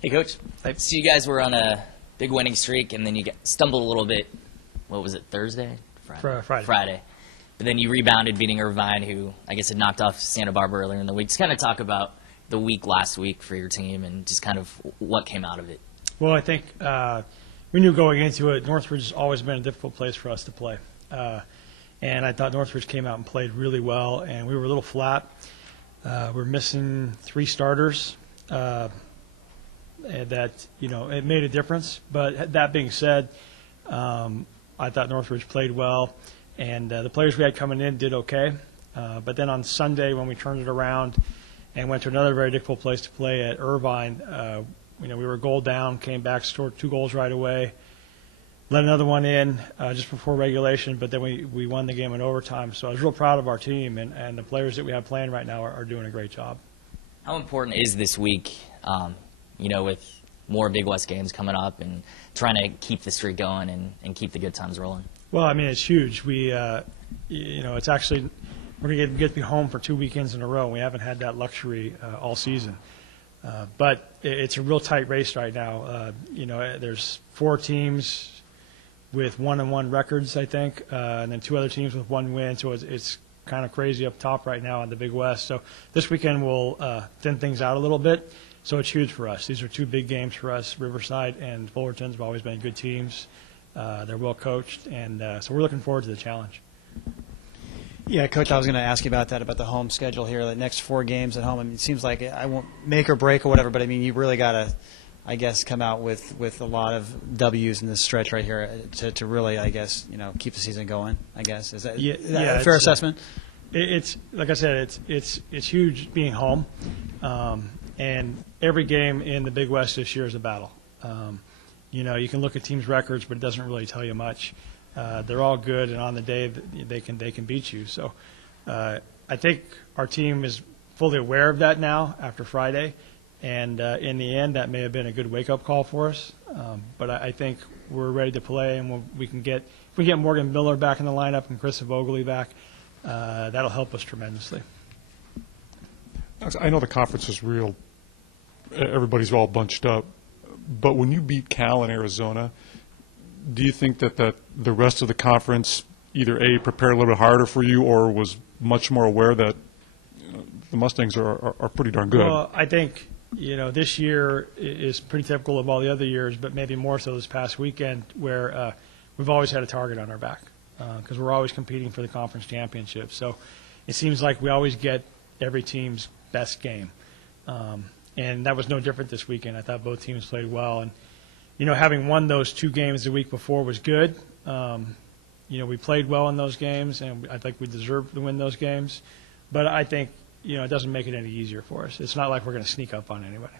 Hey, Coach. I see you guys were on a big winning streak, and then you stumbled a little bit. What was it, Thursday? Friday. But then you rebounded, beating Irvine, who I guess had knocked off Santa Barbara earlier in the week. Just kind of talk about the week last week for your team and just kind of what came out of it. Well, I think we knew going into it, Northridge has always been a difficult place for us to play. And I thought Northridge came out and played really well, and we were a little flat. We're missing 3 starters. That, it made a difference. But that being said, I thought Northridge played well, and the players we had coming in did okay. But then on Sunday when we turned it around and went to another very difficult place to play at Irvine, we were a goal down, came back, scored 2 goals right away, let another one in just before regulation, but then we won the game in overtime. So I was real proud of our team, and the players that we have playing right now are doing a great job. How important is this week, with more Big West games coming up and trying to keep the streak going and keep the good times rolling? Well, I mean, it's huge. We, it's actually we're going to get to be home for 2 weekends in a row. We haven't had that luxury all season. But it's a real tight race right now. There's 4 teams with 1-1 records, I think, and then 2 other teams with 1 win. So it's kind of crazy up top right now in the Big West. So this weekend will thin things out a little bit. So it's huge for us. These are 2 big games for us. Riverside and Fullerton have always been good teams. They're well coached, and so we're looking forward to the challenge. Yeah, Coach, I was going to ask you about that, about the home schedule here. The next 4 games at home. I mean, it seems like I won't make or break or whatever, but I mean, you really got to, I guess, come out with a lot of W's in this stretch right here to really, I guess, keep the season going. I guess is that a fair assessment? It's like I said, it's huge being home, and every game in the Big West this year is a battle. You can look at teams' records, but it doesn't really tell you much. They're all good, and on the day they can beat you. So I think our team is fully aware of that now after Friday, and in the end, that may have been a good wake-up call for us. But I think we're ready to play, and if we get Morgan Miller back in the lineup and Chris Vogely back, that'll help us tremendously. I know the conference is real. Everybody's all bunched up. But when you beat Cal in Arizona, do you think that the rest of the conference either A, prepared a little bit harder for you or was much more aware that the Mustangs are pretty darn good? Well, I think this year is pretty typical of all the other years, but maybe more so this past weekend where we've always had a target on our back because we're always competing for the conference championship. So it seems like we always get every team's best game. And that was no different this weekend. I thought both teams played well. And, having won those 2 games the week before was good. We played well in those games, and I think we deserved to win those games. But I think, it doesn't make it any easier for us. It's not like we're going to sneak up on anybody.